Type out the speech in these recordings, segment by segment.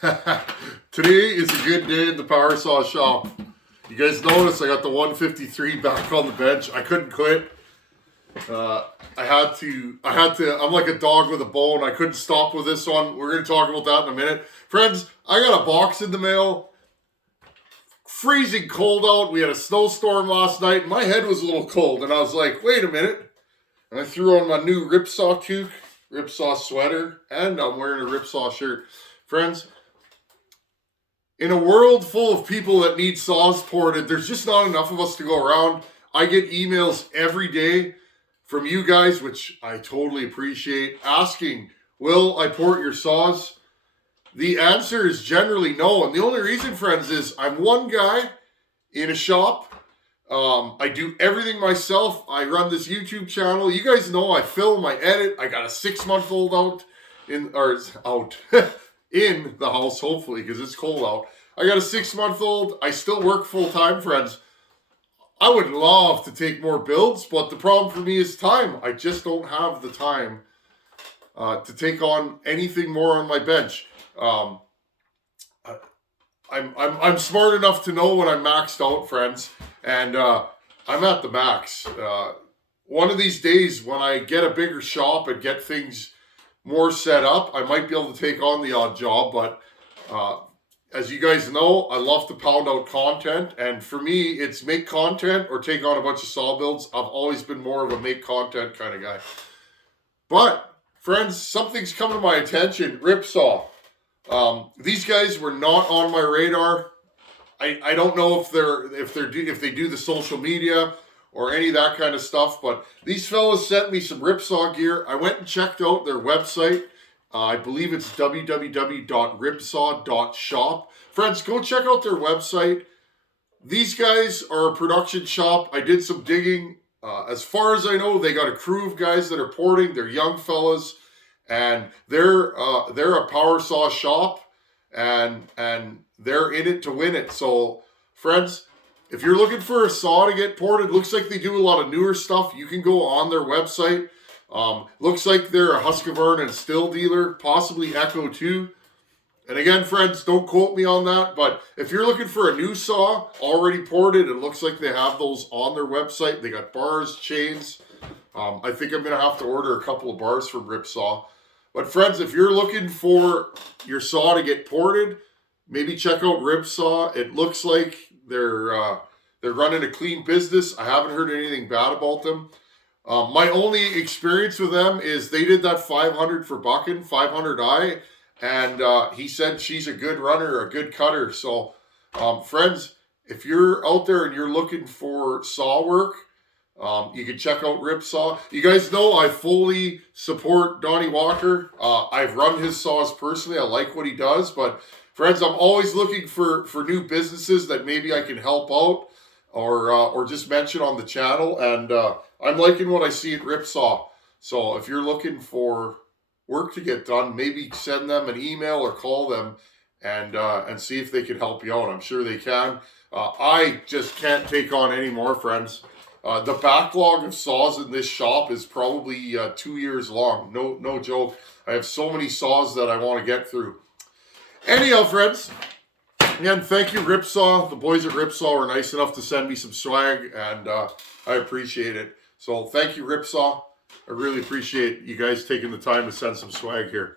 Today is a good day in the power saw shop. You guys notice I got the 153 back on the bench. I couldn't quit. I had to, I'm like a dog with a bone. I couldn't stop with this one. We're going to talk about that in a minute. Friends, I got a box in the mail. Freezing cold out. We had a snowstorm last night. My head was a little cold and I was like, wait a minute. And I threw on my new Ripsaw toque, Ripsaw sweater, and I'm wearing a Ripsaw shirt. Friends, in a world full of people that need saws ported, there's just not enough of us to go around. I get emails every day from you guys, which I totally appreciate, asking, will I port your saws? The answer is generally no. And the only reason, friends, is I'm one guy in a shop. I do everything myself. I run this YouTube channel. You guys know I film, I edit. I got a 6-month-old out in the house, hopefully, because it's cold out. I got a 6-month-old. I still work full-time, friends. I would love to take more builds, but the problem for me is time. I just don't have the time to take on anything more on my bench. I'm smart enough to know when I'm maxed out, friends, and I'm at the max. One of these days, when I get a bigger shop and get things more set up, I might be able to take on the odd job, but as you guys know, I love to pound out content, and for me, it's make content or take on a bunch of saw builds. I've always been more of a make content kind of guy. But, friends, something's come to my attention, Ripsaw. These guys were not on my radar. I don't know if they do the social media or any of that kind of stuff, but these fellas sent me some Ripsaw gear. I went and checked out their website. I believe it's www.ripsaw.shop. Friends, go check out their website. These guys are a production shop. I did some digging. As far as I know, they got a crew of guys that are porting. They're young fellas. And they're a power saw shop, and they're in it to win it. So, friends, if you're looking for a saw to get ported, looks like they do a lot of newer stuff. You can go on their website. Looks like they're a Husqvarna and Still dealer, possibly Echo too. And again, friends, don't quote me on that. But if you're looking for a new saw already ported, it looks like they have those on their website. They got bars, chains. I think I'm going to have to order a couple of bars from Ripsaw. But friends, if you're looking for your saw to get ported, maybe check out Ripsaw. It looks like they're running a clean business. I haven't heard anything bad about them. My only experience with them is they did that 500 for Buckin, 500i, and he said she's a good runner, a good cutter. So, friends, if you're out there and you're looking for saw work, you can check out Ripsaw. You guys know I fully support Donnie Walker. I've run his saws personally. I like what he does. But friends, I'm always looking for new businesses that maybe I can help out or just mention on the channel. And I'm liking what I see at Ripsaw. So if you're looking for work to get done, maybe send them an email or call them and see if they can help you out. I'm sure they can. I just can't take on any more, friends. The backlog of saws in this shop is probably 2 years long. No joke. I have so many saws that I want to get through. Anyhow, friends, again, thank you, Ripsaw. The boys at Ripsaw were nice enough to send me some swag, and I appreciate it. So thank you, Ripsaw. I really appreciate you guys taking the time to send some swag here.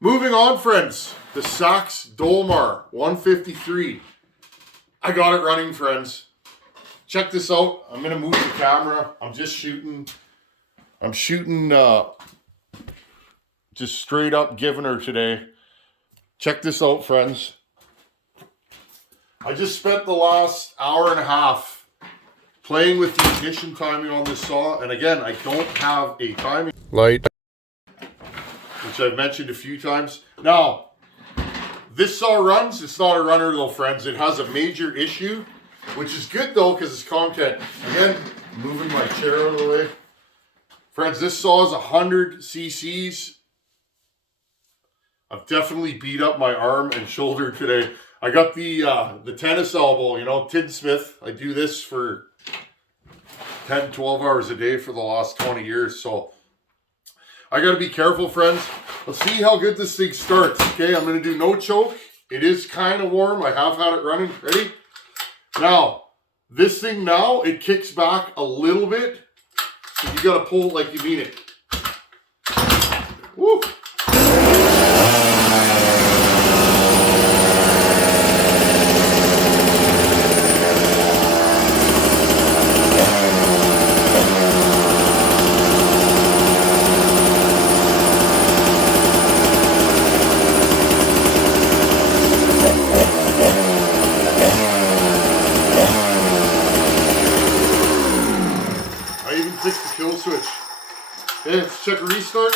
Moving on, friends. The Sachs Dolmar 153. I got it running, friends. Check this out. I'm going to move the camera. I'm shooting just straight up giving her today. Check this out, friends. I just spent the last hour and a half playing with the ignition timing on this saw. And again, I don't have a timing light, which I've mentioned a few times. Now, this saw runs. It's not a runner though, friends. It has a major issue, which is good though, because it's content. Again, moving my chair out of the way. Friends, this saw is 100 cc's. I've definitely beat up my arm and shoulder today. I got the tennis elbow, Tinsmith. I do this for 10, 12 hours a day for the last 20 years. So I got to be careful, friends. Let's see how good this thing starts. Okay, I'm going to do no choke. It is kind of warm. I have had it running. Ready? Now, this thing now, it kicks back a little bit. So you got to pull it like you mean it. Woo! Fix the kill switch. Okay, let's check a restart.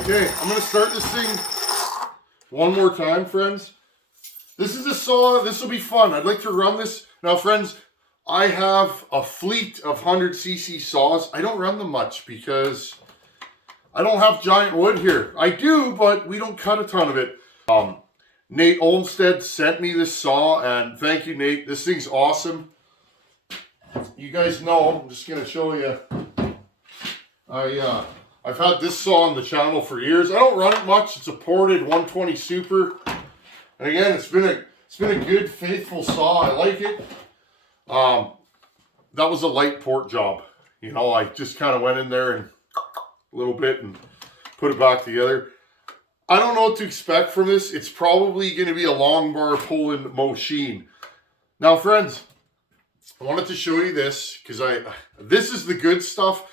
Okay, I'm going to start this thing one more time, friends. This is a saw. This will be fun. I'd like to run this. Now, friends, I have a fleet of 100cc saws. I don't run them much because I don't have giant wood here. I do, but we don't cut a ton of it. Nate Olmstead sent me this saw, and thank you, Nate. This thing's awesome. You guys know, I'm just going to show you. I've had this saw on the channel for years. I don't run it much. It's a ported 120 Super. And again, it's been a good, faithful saw. I like it. That was a light port job. You know, I just kind of went in there and a little bit and put it back together. I don't know what to expect from this. It's probably going to be a long bar pulling machine. Now, friends, I wanted to show you this because this is the good stuff.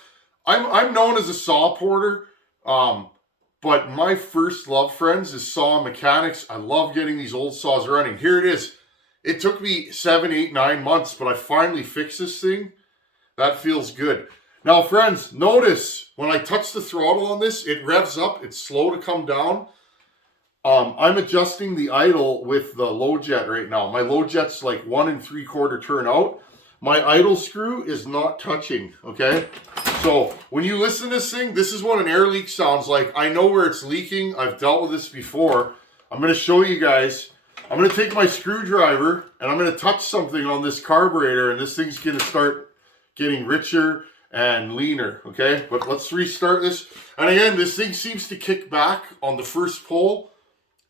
I'm known as a saw porter, but my first love, friends, is saw mechanics. I love getting these old saws running. Here it is. It took me 7, 8, 9 months, but I finally fixed this thing. That feels good. Now, friends, notice when I touch the throttle on this, it revs up. It's slow to come down. I'm adjusting the idle with the low jet right now. My low jet's like 1 3/4 turn out. My idle screw is not touching, okay? So when you listen to this thing, this is what an air leak sounds like. I know where it's leaking. I've dealt with this before. I'm going to show you guys. I'm going to take my screwdriver and I'm going to touch something on this carburetor, and this thing's going to start getting richer and leaner, okay? But let's restart this. And again, this thing seems to kick back on the first pull.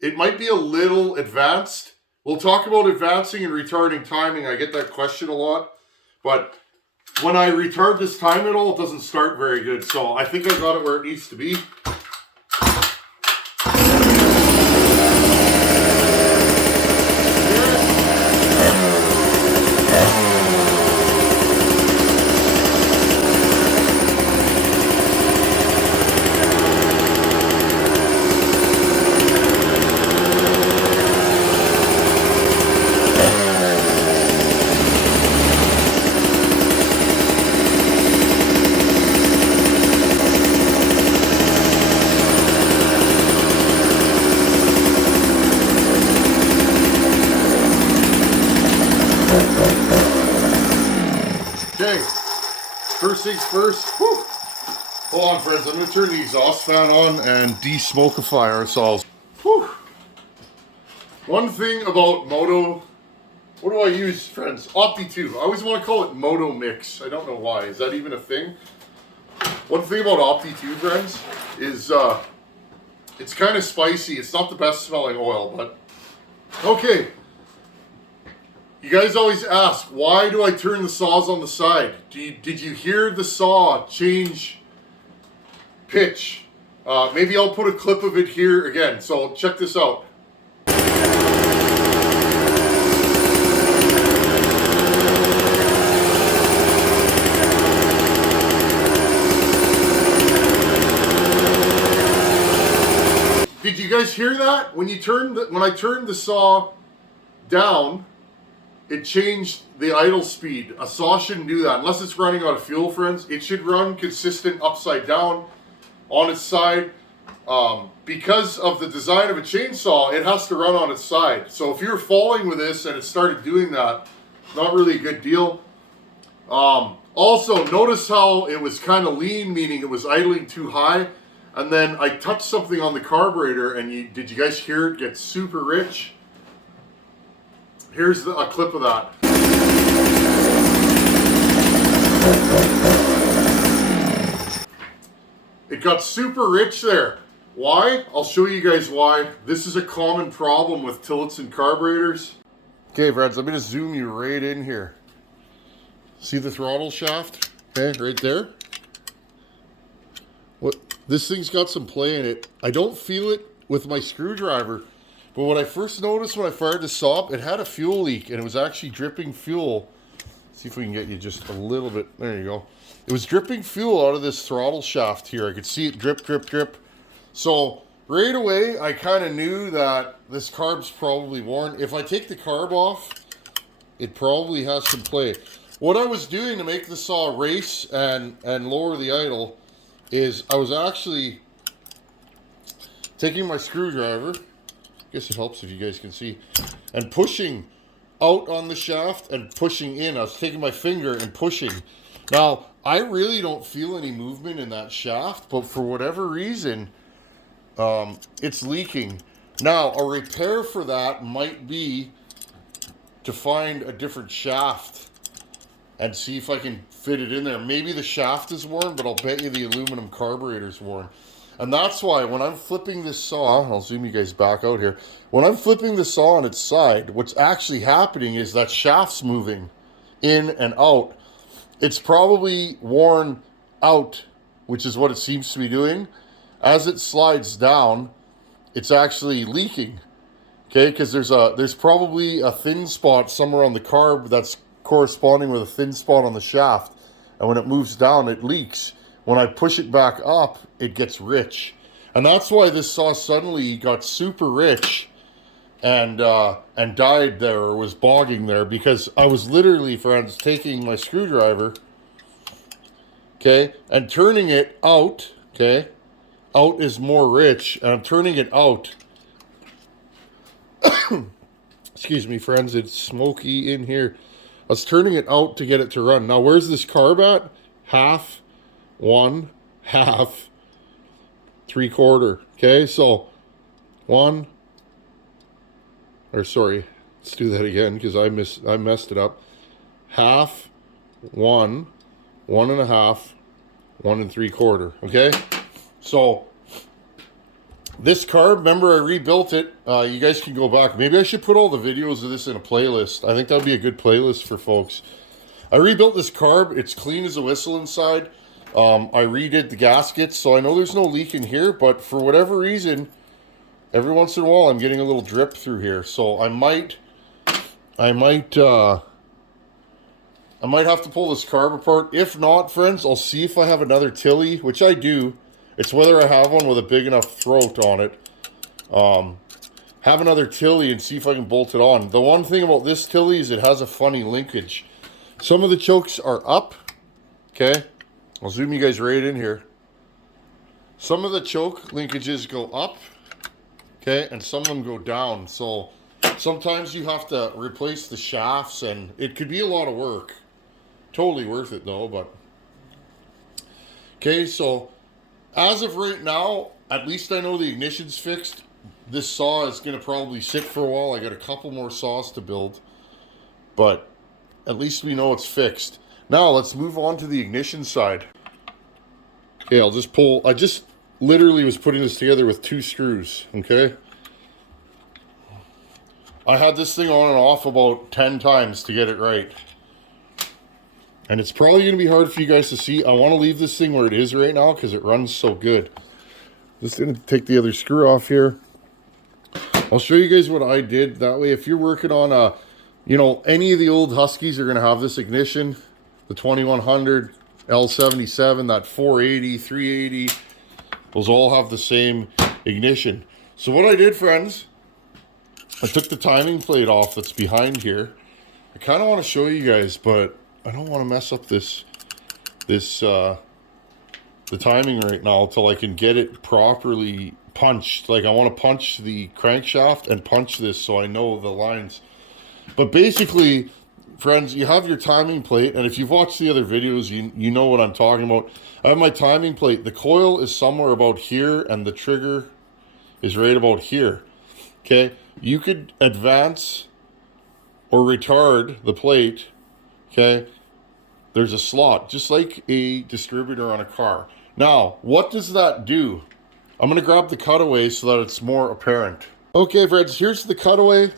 It might be a little advanced. We'll talk about advancing and retarding timing. I get that question a lot. But when I retard this time at all, it doesn't start very good. So I think I got it where it needs to be. Okay, first things first. Whew. Hold on, friends. I'm going to turn the exhaust fan on and de-smokify ourselves. Whew. One thing about Moto, what do I use, friends? Opti2. I always want to call it Moto Mix. I don't know why. Is that even a thing? One thing about Opti2, friends, is it's kind of spicy. It's not the best smelling oil, but okay. You guys always ask, why do I turn the saws on the side? Did you hear the saw change pitch? Maybe I'll put a clip of it here again. So check this out. Did you guys hear that? When I turned the saw down, it changed the idle speed. A saw shouldn't do that unless it's running out of fuel, friends. It should run consistent upside down on its side. Because of the design of a chainsaw, it has to run on its side. So if you're falling with this and it started doing that, not really a good deal. Also, notice how it was kind of lean, meaning it was idling too high. And then I touched something on the carburetor, and did you guys hear it get super rich? Here's a clip of that. It got super rich there. Why? I'll show you guys why. This is a common problem with Tillotson carburetors. Okay, friends, I'm gonna zoom you right in here. See the throttle shaft? Okay, right there. What? This thing's got some play in it. I don't feel it with my screwdriver, but what I first noticed when I fired the saw up, it had a fuel leak, and it was actually dripping fuel. See if we can get you just a little bit. There you go. It was dripping fuel out of this throttle shaft here. I could see it drip, drip, drip. So right away, I kind of knew that this carb's probably worn. If I take the carb off, it probably has some play. What I was doing to make the saw race and lower the idle is I was actually taking my screwdriver, I guess it helps if you guys can see, and pushing out on the shaft and pushing in. I was taking my finger and pushing. Now, I really don't feel any movement in that shaft, but for whatever reason, it's leaking. Now, a repair for that might be to find a different shaft and see if I can fit it in there. Maybe the shaft is worn, but I'll bet you the aluminum carburetor is worn. And that's why when I'm flipping this saw, I'll zoom you guys back out here. When I'm flipping the saw on its side, what's actually happening is that shaft's moving in and out. It's probably worn out, which is what it seems to be doing. As it slides down, it's actually leaking. Okay, because there's probably a thin spot somewhere on the carb that's corresponding with a thin spot on the shaft. And when it moves down, it leaks. When I push it back up, it gets rich. And that's why this saw suddenly got super rich and died there, or was bogging there, because I was literally, friends, taking my screwdriver, okay, and turning it out, okay. Out is more rich, and I'm turning it out. Excuse me, friends, it's smoky in here. I was turning it out to get it to run. Now, where's this carb at? Half, 1, half, 3/4. Okay, so 1, or sorry, let's do that again because I messed it up. Half, 1, 1 1/2, 1 3/4. Okay, so this carb, remember I rebuilt it. You guys can go back. Maybe I should put all the videos of this in a playlist. I think that would be a good playlist for folks. I rebuilt this carb. It's clean as a whistle inside. I redid the gaskets, so I know there's no leak in here, but for whatever reason, every once in a while I'm getting a little drip through here. So I might have to pull this carb apart. If not, friends, I'll see if I have another Tilly, which I do. It's whether I have one with a big enough throat on it. Have another Tilly and see if I can bolt it on. The one thing about this Tilly is it has a funny linkage. Some of the chokes are up. Okay. I'll zoom you guys right in here. Some of the choke linkages go up. Okay. And some of them go down. So sometimes you have to replace the shafts, and it could be a lot of work. Totally worth it though, but. Okay, so as of right now, at least I know the ignition's fixed. This saw is going to probably sit for a while. I got a couple more saws to build, but at least we know it's fixed. Now let's move on to the ignition side. Okay, I'll just pull. I just literally was putting this together with 2 screws, okay? I had this thing on and off about 10 times to get it right. And it's probably going to be hard for you guys to see. I want to leave this thing where it is right now because it runs so good. Just going to take the other screw off here. I'll show you guys what I did. That way, if you're working on a, any of the old Huskies are going to have this ignition. The 2100, L77, that 480, 380. Those all have the same ignition. So what I did, friends, I took the timing plate off that's behind here. I kind of want to show you guys, but I don't want to mess up the timing right now until I can get it properly punched. Like I want to punch the crankshaft and punch this so I know the lines. But basically, friends, you have your timing plate, and if you've watched the other videos, you know what I'm talking about. I have my timing plate. The coil is somewhere about here, and the trigger is right about here. Okay, you could advance or retard the plate, okay, there's a slot, just like a distributor on a car. Now, what does that do? I'm going to grab the cutaway so that it's more apparent. Okay, friends, here's the cutaway.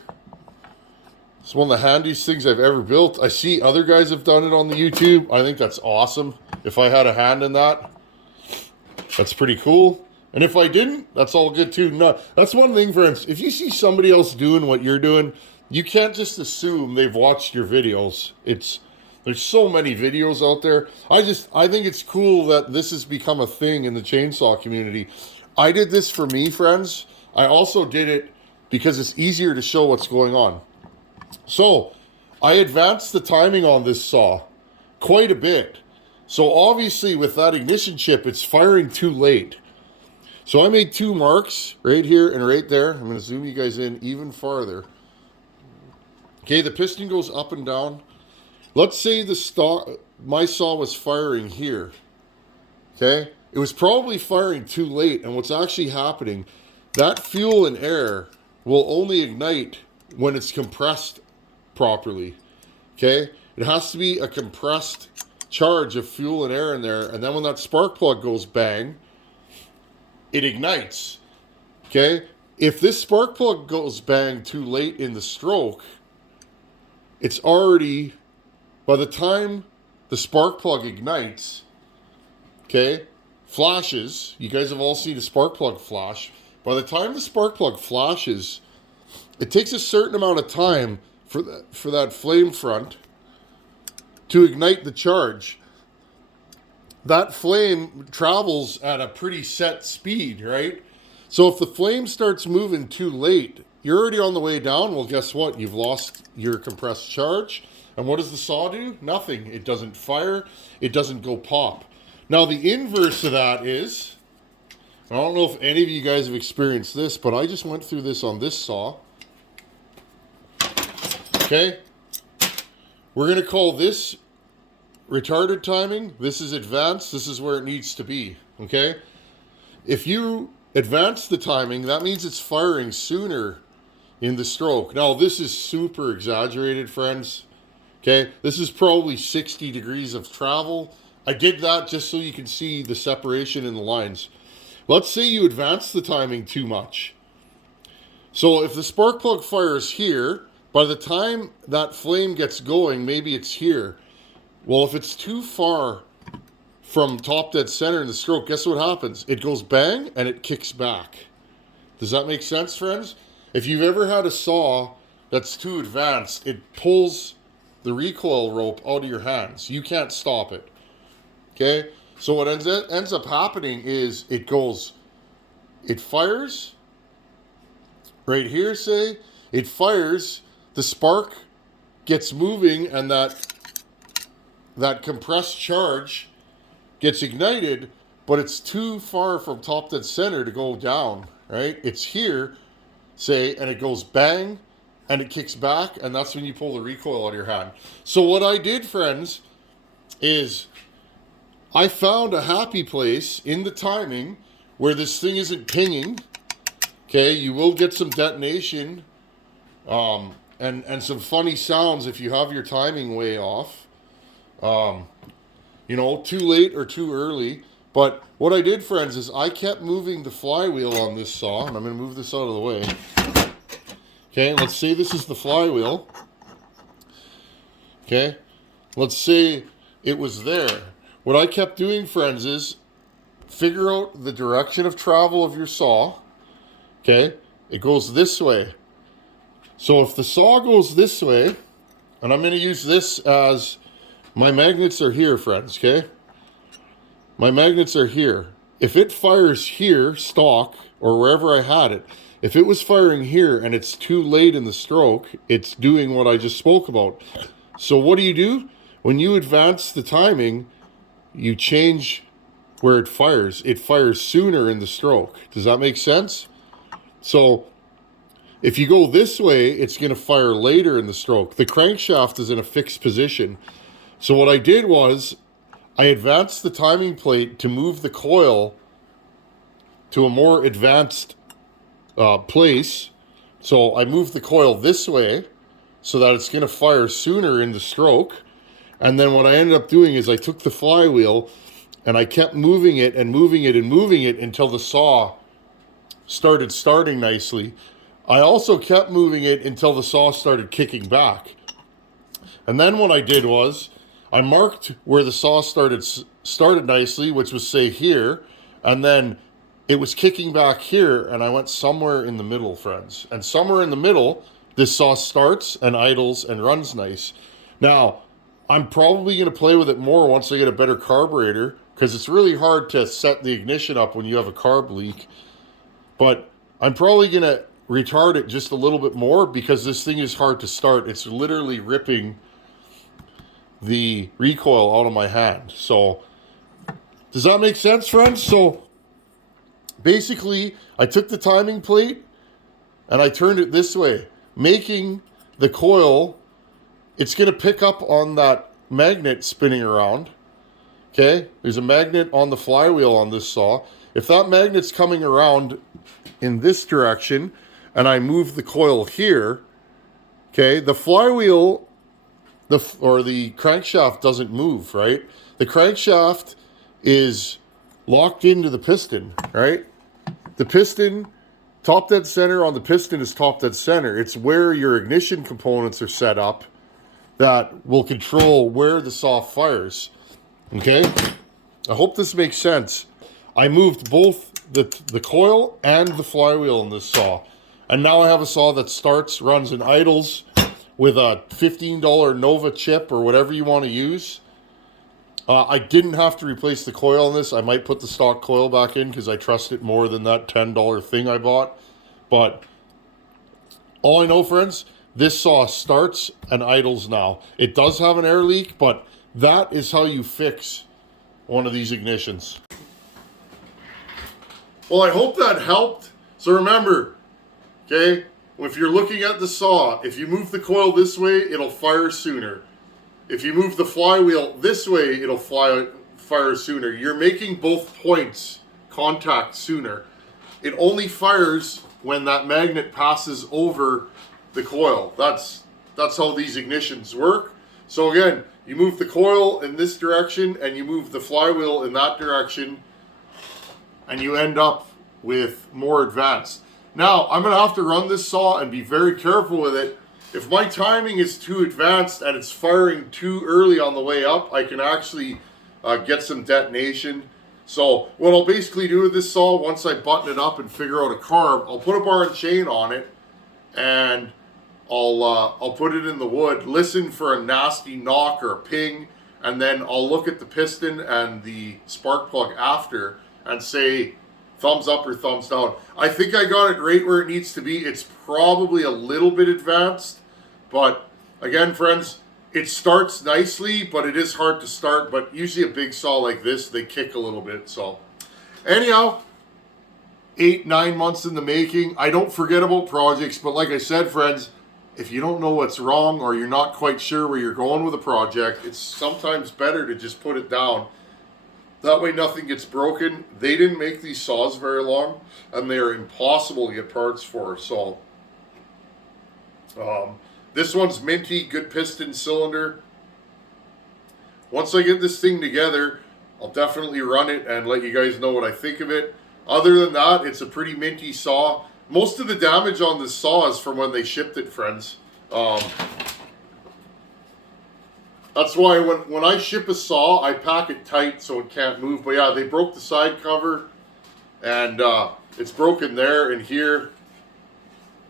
It's one of the handiest things I've ever built. I see other guys have done it on the YouTube. I think that's awesome. If I had a hand in that, that's pretty cool. And if I didn't, that's all good too. No, that's one thing, friends. If you see somebody else doing what you're doing, you can't just assume they've watched your videos. There's so many videos out there. I think it's cool that this has become a thing in the chainsaw community. I did this for me, friends. I also did it because it's easier to show what's going on. So I advanced the timing on this saw quite a bit. So obviously with that ignition chip, it's firing too late. So I made 2 marks right here and right there. I'm going to zoom you guys in even farther. Okay, the piston goes up and down. Let's say my saw was firing here. Okay, it was probably firing too late, and what's actually happening, that fuel and air will only ignite when it's compressed properly. Okay, it has to be a compressed charge of fuel and air in there, and then when that spark plug goes bang, it ignites. Okay, if this spark plug goes bang too late in the stroke, it's already, by the time the spark plug ignites, okay, flashes, you guys have all seen a spark plug flash. By the time the spark plug flashes, it takes a certain amount of time for that flame front to ignite the charge. That flame travels at a pretty set speed, right? So if the flame starts moving too late, you're already on the way down. Well, guess what? You've lost your compressed charge. And what does the saw do? Nothing. It doesn't fire. It doesn't go pop. Now, the inverse of that is, I don't know if any of you guys have experienced this, but I just went through this on this saw. Okay? We're going to call this retarded timing. This is advanced. This is where it needs to be. Okay? If you advance the timing, that means it's firing sooner in the stroke. Now, this is super exaggerated, friends. Okay? This is probably 60 degrees of travel. I did that just so you can see the separation in the lines. Let's say you advance the timing too much. So if the spark plug fires here, by the time that flame gets going, maybe it's here. Well, if it's too far from top dead center in the stroke, guess what happens? It goes bang and it kicks back. Does that make sense, friends? If you've ever had a saw that's too advanced, it pulls the recoil rope out of your hands. You can't stop it. Okay? So what ends up happening is it fires right here, say, it fires, the spark gets moving, and that compressed charge gets ignited, but it's too far from top dead center to go down, right? It's here, say, and it goes bang, and it kicks back, and that's when you pull the recoil out of your hand. So what I did, friends, is I found a happy place in the timing where this thing isn't pinging. Okay, you will get some detonation and some funny sounds if you have your timing way off. You know, too late or too early. But what I did, friends, is I kept moving the flywheel on this saw, and I'm going to move this out of the way. Okay, let's say this is the flywheel. Okay, let's say it was there. What I kept doing, friends, is figure out the direction of travel of your saw. Okay, it goes this way. So if the saw goes this way, and I'm going to use this as my magnets are here, friends, okay? My magnets are here. If it fires here, stock, or wherever I had it, if it was firing here and it's too late in the stroke, it's doing what I just spoke about. So what do? When you advance the timing, you change where it fires. It fires sooner in the stroke. Does that make sense? So if you go this way, it's going to fire later in the stroke. The crankshaft is in a fixed position. So what I did was I advanced the timing plate to move the coil to a more advanced place. So I moved the coil this way, so that it's going to fire sooner in the stroke. And then what I ended up doing is I took the flywheel and I kept moving it and moving it and moving it until the saw started starting nicely. I also kept moving it until the saw started kicking back. And then what I did was I marked where the saw started nicely, which was, say, here, and then it was kicking back here, and I went somewhere in the middle, friends. And somewhere in the middle, this saw starts and idles and runs nice. Now, I'm probably going to play with it more once I get a better carburetor, because it's really hard to set the ignition up when you have a carb leak. But I'm probably going to retard it just a little bit more because this thing is hard to start. It's literally ripping the recoil out of my hand. So, does that make sense, friends? So, basically, I took the timing plate and I turned it this way, making the coil, it's going to pick up on that magnet spinning around. Okay, there's a magnet on the flywheel on this saw. If that magnet's coming around in this direction and I move the coil here, okay, the flywheel or the crankshaft doesn't move, right? The crankshaft is locked into the piston, right? The piston, top dead center on the piston is top dead center. It's where your ignition components are set up that will control where the saw fires. Okay? I hope this makes sense. I moved both the coil and the flywheel in this saw. And now I have a saw that starts, runs, and idles with a $15 Nova chip or whatever you want to use. I didn't have to replace the coil in this. I might put the stock coil back in because I trust it more than that $10 thing I bought. But all I know, friends, this saw starts and idles now. It does have an air leak, but that is how you fix one of these ignitions. Well, I hope that helped. So remember, okay, if you're looking at the saw, if you move the coil this way, it'll fire sooner. If you move the flywheel this way, it'll fire sooner. You're making both points contact sooner. It only fires when that magnet passes over the coil. That's how these ignitions work. So again, you move the coil in this direction and you move the flywheel in that direction and you end up with more advanced. Now, I'm going to have to run this saw and be very careful with it. If my timing is too advanced and it's firing too early on the way up, I can actually get some detonation. So what I'll basically do with this saw, once I button it up and figure out a carb, I'll put a bar and chain on it and I'll put it in the wood, listen for a nasty knock or a ping, and then I'll look at the piston and the spark plug after and say thumbs up or thumbs down. I think I got it right where it needs to be. It's probably a little bit advanced, but again, friends, it starts nicely, but it is hard to start. But usually a big saw like this, they kick a little bit. So anyhow, 8-9 months in the making. I don't forget about projects, but like I said, friends, if you don't know what's wrong or you're not quite sure where you're going with a project, it's sometimes better to just put it down. That way nothing gets broken. They didn't make these saws very long, and they are impossible to get parts for. So this one's minty, good piston cylinder. Once I get this thing together, I'll definitely run it and let you guys know what I think of it. Other than that, it's a pretty minty saw. Most of the damage on this saw is from when they shipped it, friends. That's why when I ship a saw, I pack it tight so it can't move. But yeah, they broke the side cover, and it's broken there and here.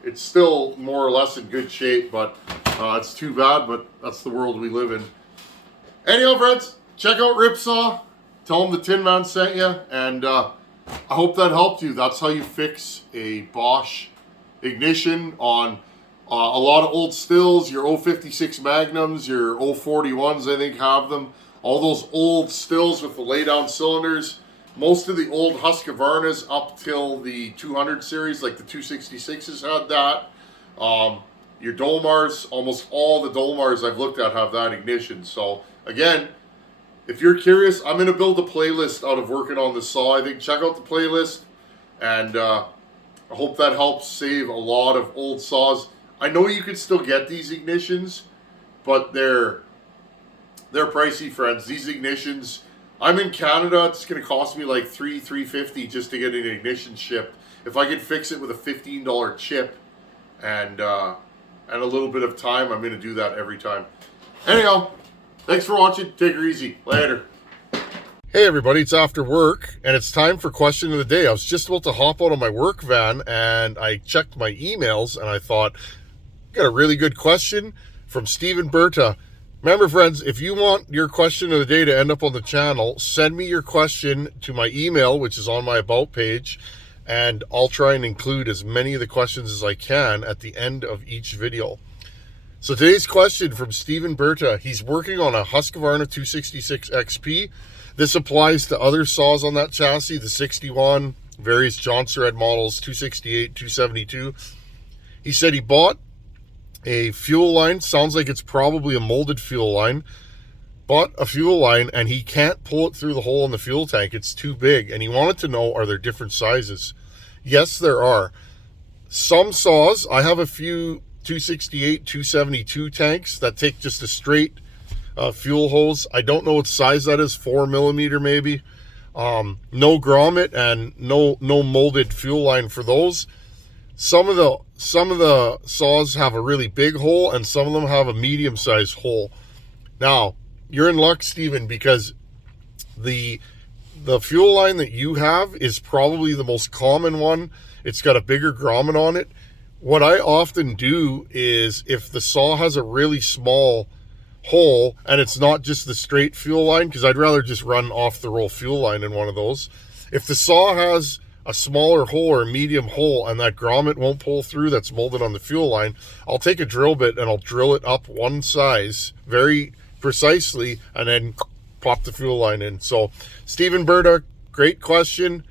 It's still more or less in good shape, but it's too bad, but that's the world we live in. Anyhow, friends, check out Ripsaw. Tell them the Tin Man sent you, and I hope that helped you. That's how you fix a Bosch ignition on a lot of old stills. Your 056 Magnums, your 041s, I think, have them. All those old stills with the lay-down cylinders. Most of the old Husqvarnas up till the 200 series, like the 266s, had that. Your Dolmars, almost all the Dolmars I've looked at have that ignition. So, again, if you're curious, I'm going to build a playlist out of working on this saw. I think check out the playlist, and I hope that helps save a lot of old saws. I know you can still get these ignitions, but they're pricey, friends. These ignitions, I'm in Canada, it's going to cost me like $350 just to get an ignition shipped. If I can fix it with a $15 chip and a little bit of time, I'm going to do that every time. Anyhow, thanks for watching. Take her easy. Later. Hey everybody, it's after work and it's time for question of the day. I was just about to hop out of my work van and I checked my emails and I thought, got a really good question from Stephen Berta. Remember friends, if you want your question of the day to end up on the channel, send me your question to my email, which is on my About page, and I'll try and include as many of the questions as I can at the end of each video. So today's question from Stephen Berta, he's working on a Husqvarna 266 XP. This applies to other saws on that chassis, the 61, various Johnson Red models, 268, 272. He said he bought a fuel line, sounds like it's probably a molded fuel line, bought a fuel line and he can't pull it through the hole in the fuel tank, it's too big, and he wanted to know, are there different sizes? Yes, there are. Some saws, I have a few 268, 272 tanks that take just a straight fuel hose. I don't know what size that is, 4mm maybe. No grommet and no molded fuel line for those. Some of the saws have a really big hole and some of them have a medium-sized hole. Now, you're in luck, Stephen, because the fuel line that you have is probably the most common one. It's got a bigger grommet on it. What I often do is if the saw has a really small hole and it's not just the straight fuel line, because I'd rather just run off the roll fuel line in one of those. If the saw has a smaller hole or a medium hole and that grommet won't pull through that's molded on the fuel line, I'll take a drill bit and I'll drill it up one size very precisely and then pop the fuel line in. So Stephen Berta, great question.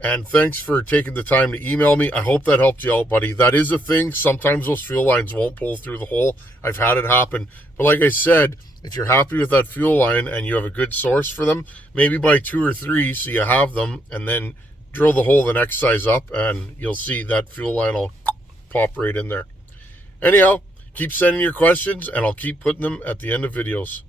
And thanks for taking the time to email me. I hope that helped you out, buddy. That is a thing. Sometimes those fuel lines won't pull through the hole. I've had it happen. But like I said, if you're happy with that fuel line and you have a good source for them, maybe buy 2 or 3 so you have them, and then drill the hole the next size up and you'll see that fuel line will pop right in there. Anyhow, keep sending your questions and I'll keep putting them at the end of videos.